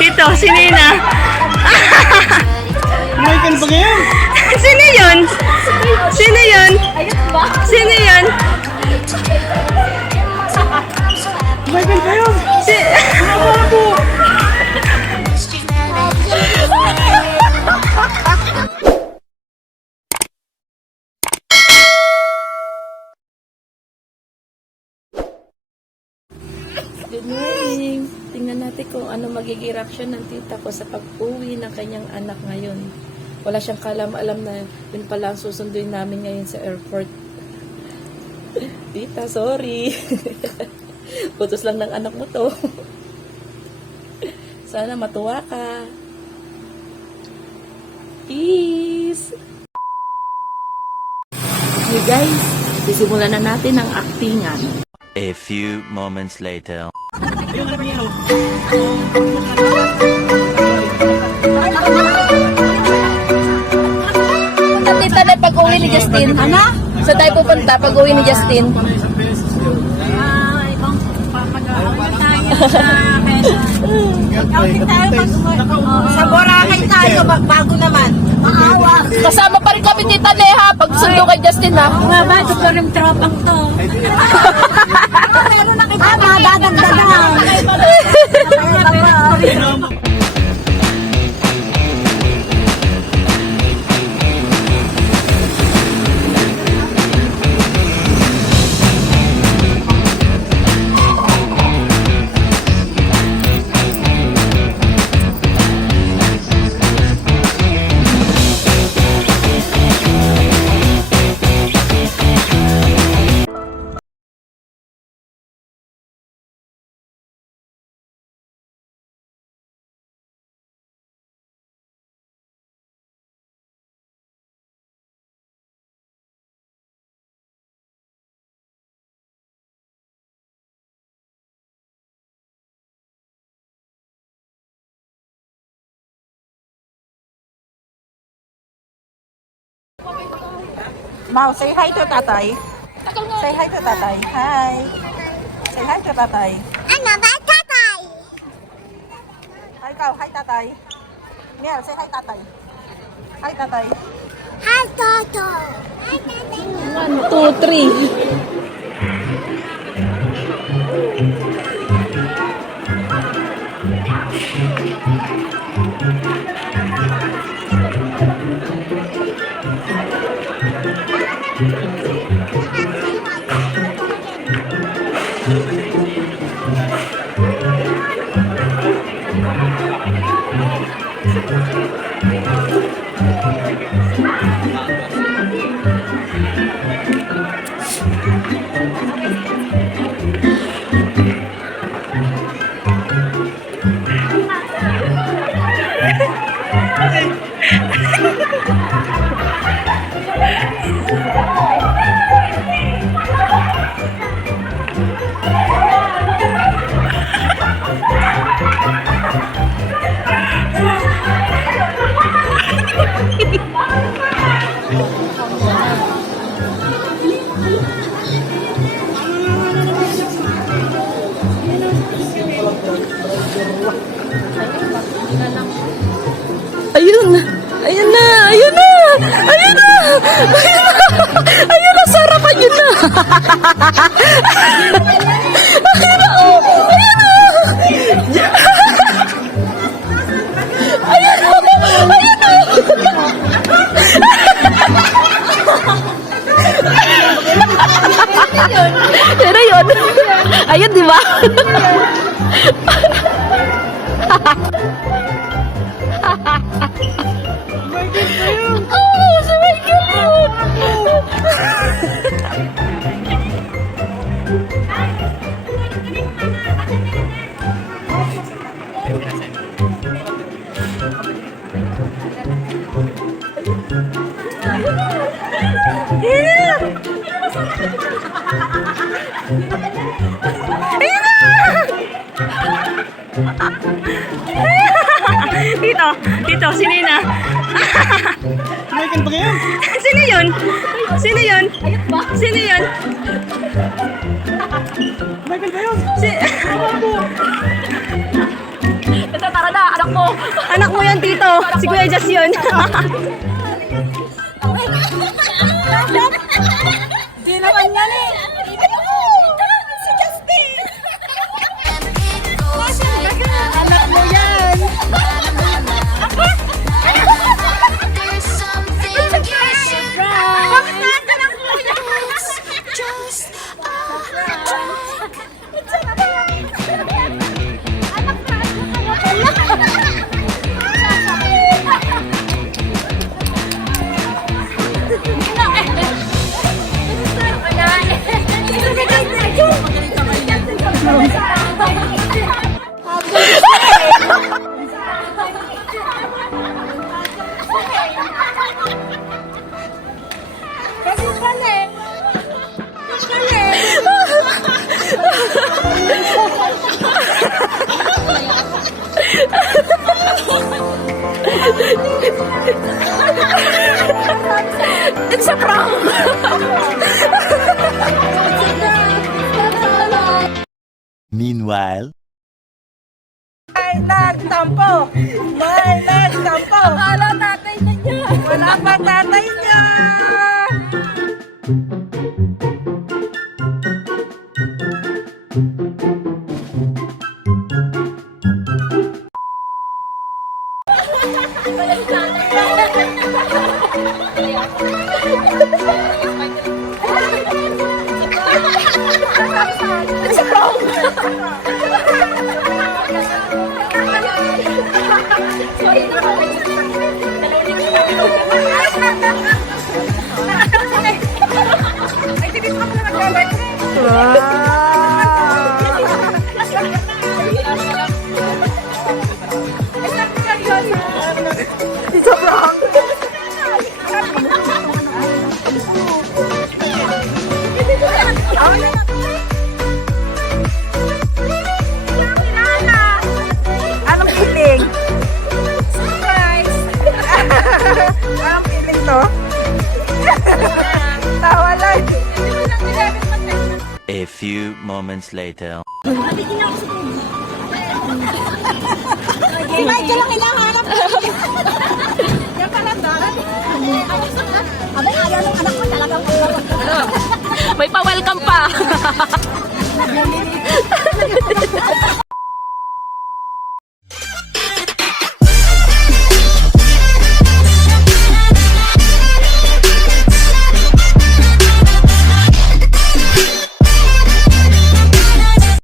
Tito, sino yun ah? Michael ba ngayon? Sino yun? Sino yun? Sino yun? Michael ba yun? Good morning! Tingnan natin kung ano magiging reaction ng tita ko sa pag-uwi ng kanyang anak ngayon. Wala siyang kalam-alam na yun pala ang susunduin namin ngayon sa airport. Tita, sorry. Putos lang ng anak mo to. Sana matuwa ka. Peace! Okay guys, sisimulan na natin ang actingan. A few moments later. Tita na pag-uwi ni Justin. Ano? Sa tayo pupunta pag-uwi ni Justin. Ibang pag-aaral tayo sa sa Boracay tayo, bago naman. Maawa. Kasama pa rin kami tita Neha pag sundo kay Justin ha. Nga ba, ito pa rin tropang to. Meron na kita madadagdagan. Mau, say hi to tatay. Say hi to tatay. Hi. Say hi to tatay. Ano ba, tatay? Hi ikaw, hi tatay. Miel, say hi tatay. Hi tatay. Hi, Toto. 1, 2, 3. Ayun! Ayun na! Ayun na! Ayun na! Ayun na! Ayun na! Sarap! Ayun na! Ayun na! Oh! Ayun na! Ayun na! Ayun na! Yun na yun! Ayun, di ba? Oh, si Michael yun! Tito, sino yun ah? Michael ba ngayon? Sino yun? Sino yun? Sino yun? Michael ba yun? Ito, tara na. medyas yun. Di naman yan eh. Si Justin. Anak mo yan. There's something you should try. Just It's a prank. Meanwhile. May nagtampo. May nagtampo. Akala tatay na niya. Wala pa tatay niya. Anong feeling? Surprise! Anong feeling to? Tawa lang. A few moments later. May ka lang hinahanap. Yan pala daan. Abay, ayaw ng anak mo talagang May pa-welcome pa.